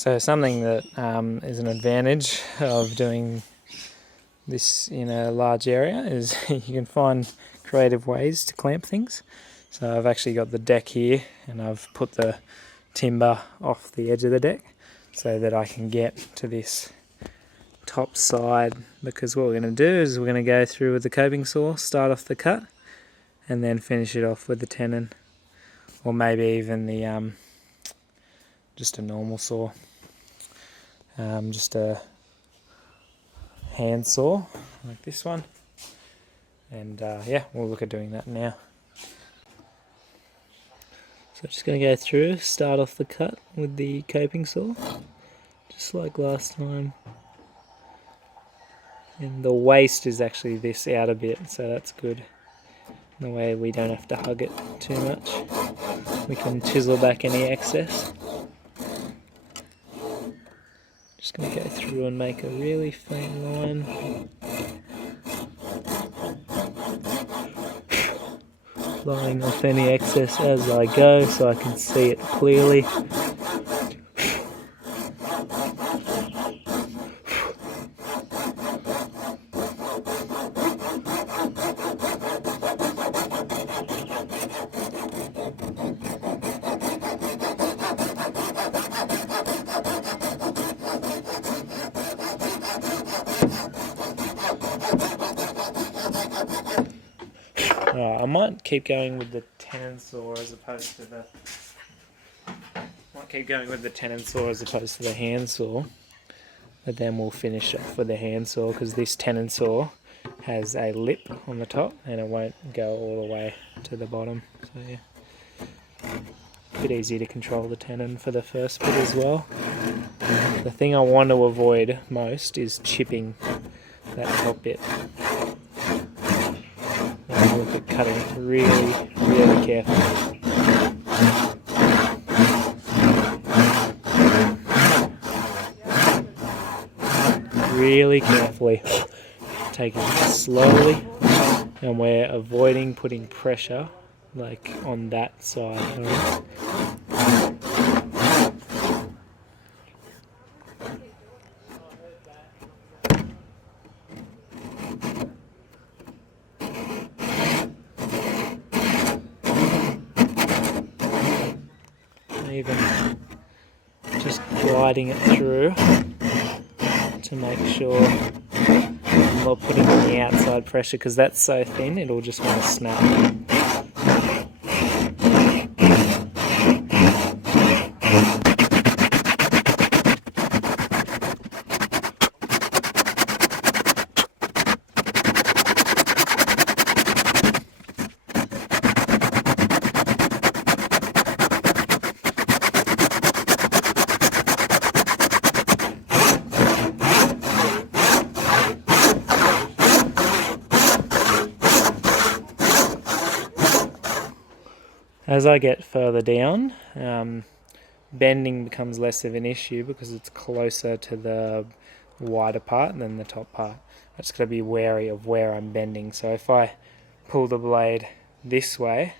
So something that is an advantage of doing this in a large area is you can find creative ways to clamp things. So I've actually got the deck here and I've put the timber off the edge of the deck so that I can get to this top side, because what we're going to do is we're going to go through with the coping saw, start off the cut and then finish it off with the tenon, or maybe even the just a normal saw, just a hand saw like this one, and yeah, we'll look at doing that now. So just going to go through, start off the cut with the coping saw, just like last time. And the waste is actually this outer bit, so that's good. The way we don't have to hug it too much. We can chisel back any excess. Just going to go through and make a really faint line. Blowing off any excess as I go so I can see it clearly. I might keep going with the tenon saw as opposed to the hand saw, but then we'll finish off with the hand saw, because this tenon saw has a lip on the top and it won't go all the way to the bottom. So yeah, a bit easier to control the tenon for the first bit as well. The thing I want to avoid most is chipping that top bit. Look at cutting it really, really carefully. Really carefully. Taking it slowly, and we're avoiding putting pressure like on that side. Alright? Even just gliding it through to make sure I'm not putting on the outside pressure, because that's so thin it'll just want to snap. As I get further down, bending becomes less of an issue because it's closer to the wider part than the top part. I just got to be wary of where I'm bending. So if I pull the blade this way,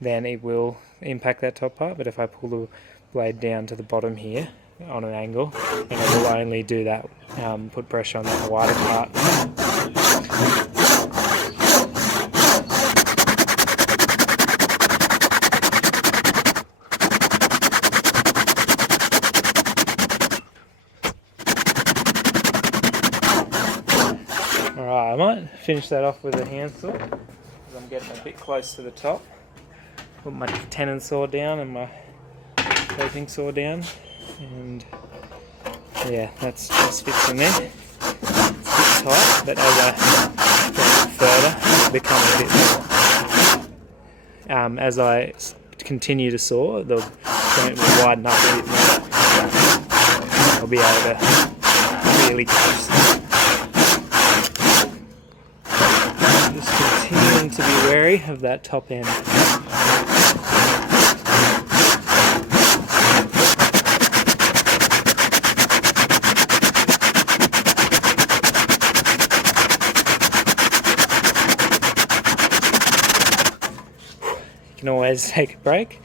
then it will impact that top part. But if I pull the blade down to the bottom here on an angle, then it will only do that, put pressure on that wider part. Alright, I might finish that off with a hand saw, because I'm getting a bit close to the top. Put my tenon saw down and my coping saw down, and yeah, that's just fits in there. It's a bit tight, but as I go further, it'll become a bit more. As I continue to saw, the joint will widen up a bit more. I'll be able to really close. Just continuing to be wary of that top end. You can always take a break.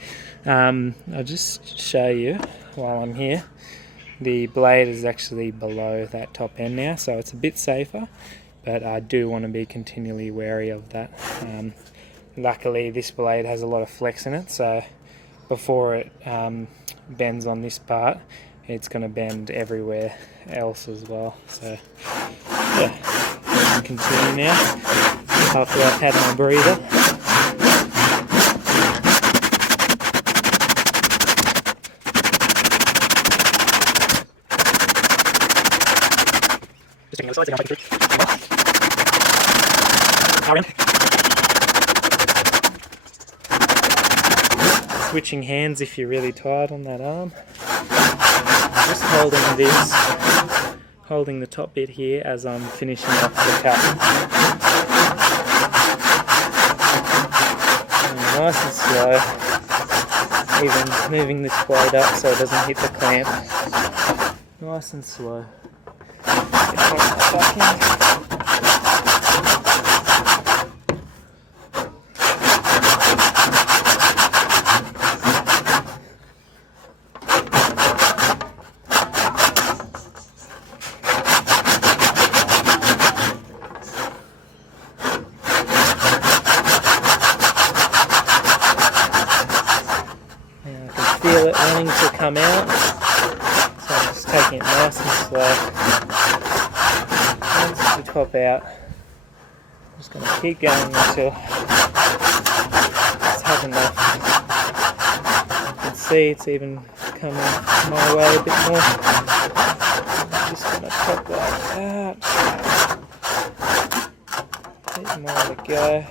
I'll just show you while I'm here. the blade is actually below that top end now, so it's a bit safer, but I do want to be continually wary of that. Luckily this blade has a lot of flex in it, so before it bends on this part, it's going to bend everywhere else as well. So yeah, continue now after I've had my breather. Just checking the other side, see how I'm taking through. Switching hands if you're really tired on that arm. I'm just holding the top bit here as I'm finishing off the cut. And nice and slow, even moving this blade up so it doesn't hit the clamp. Nice and slow. Get on the back end. Feel it wanting to come out, so I'm just taking it nice and slow. Once we top out, I'm just going to keep going until it's had enough. You can see it's even coming my way a bit more. I'm just going to top that out. A bit more to go.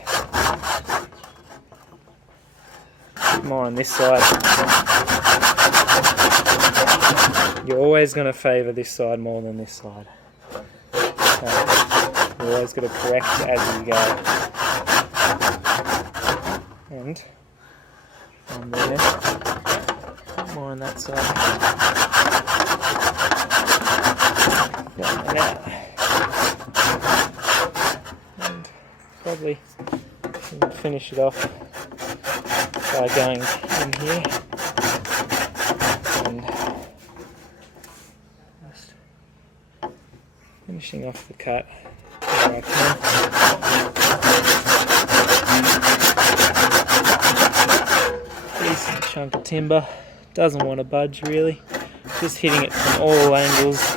More on this side. You're always going to favour this side more than this side. You're always going to correct as you go. And on there, more on that side. Getting that out. And probably finish it off by going in here and just finishing off the cut where I can. Decent chunk of timber, doesn't want to budge really, just hitting it from all angles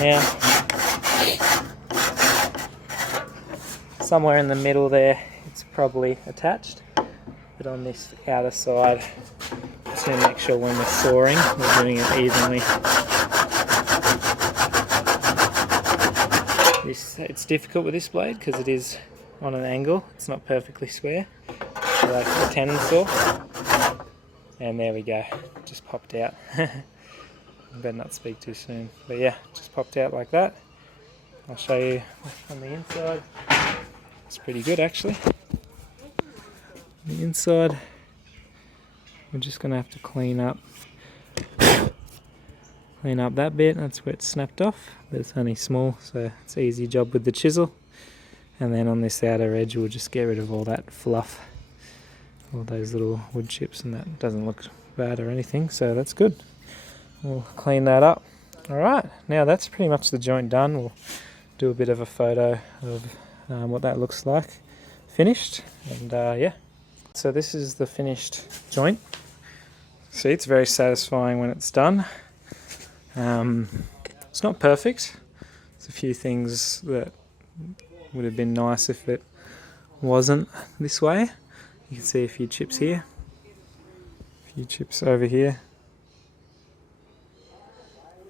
now. Somewhere in the middle there it's probably attached. But on this outer side, just going to make sure when we're sawing, we're doing it evenly. It's difficult with this blade because it is on an angle. It's not perfectly square, like a tenon saw. And there we go, just popped out. I better not speak too soon. But yeah, just popped out like that. I'll show you on the inside. It's pretty good actually. The inside, we're just going to have to clean up that bit. That's where it's snapped off, but it's only small, so it's an easy job with the chisel. And then on this outer edge we'll just get rid of all that fluff, all those little wood chips, and that doesn't look bad or anything, so that's good. We'll clean that up. Alright, now that's pretty much the joint done. We'll do a bit of a photo of what that looks like finished, and yeah. So this is the finished joint. See, it's very satisfying when it's done. It's not perfect. There's a few things that would have been nice if it wasn't this way. You can see a few chips here, a few chips over here.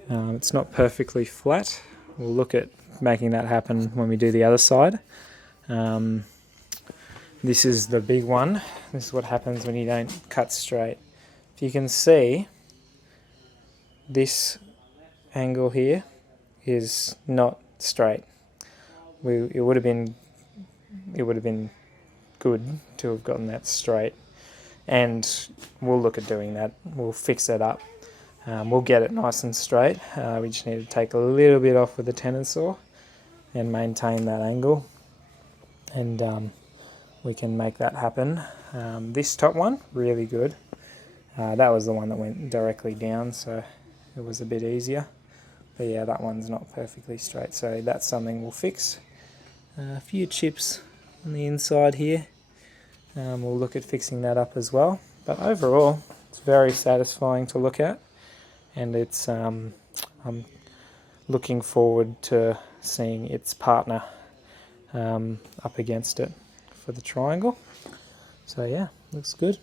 It's not perfectly flat. We'll look at making that happen when we do the other side. This is the big one. This is what happens when you don't cut straight. If you can see, this angle here is not straight. It would have been good to have gotten that straight, and we'll look at doing that. We'll fix it up. We'll get it nice and straight. We just need to take a little bit off with the tenon saw and maintain that angle, and we can make that happen. This top one, really good. That was the one that went directly down, so it it was a bit easier. But yeah, that one's not perfectly straight, so that's something we'll fix. A few chips on the inside here. We'll look at fixing that up as well. But overall, it's very satisfying to look at, and it's I'm looking forward to seeing its partner up against it for the triangle. So yeah, looks good.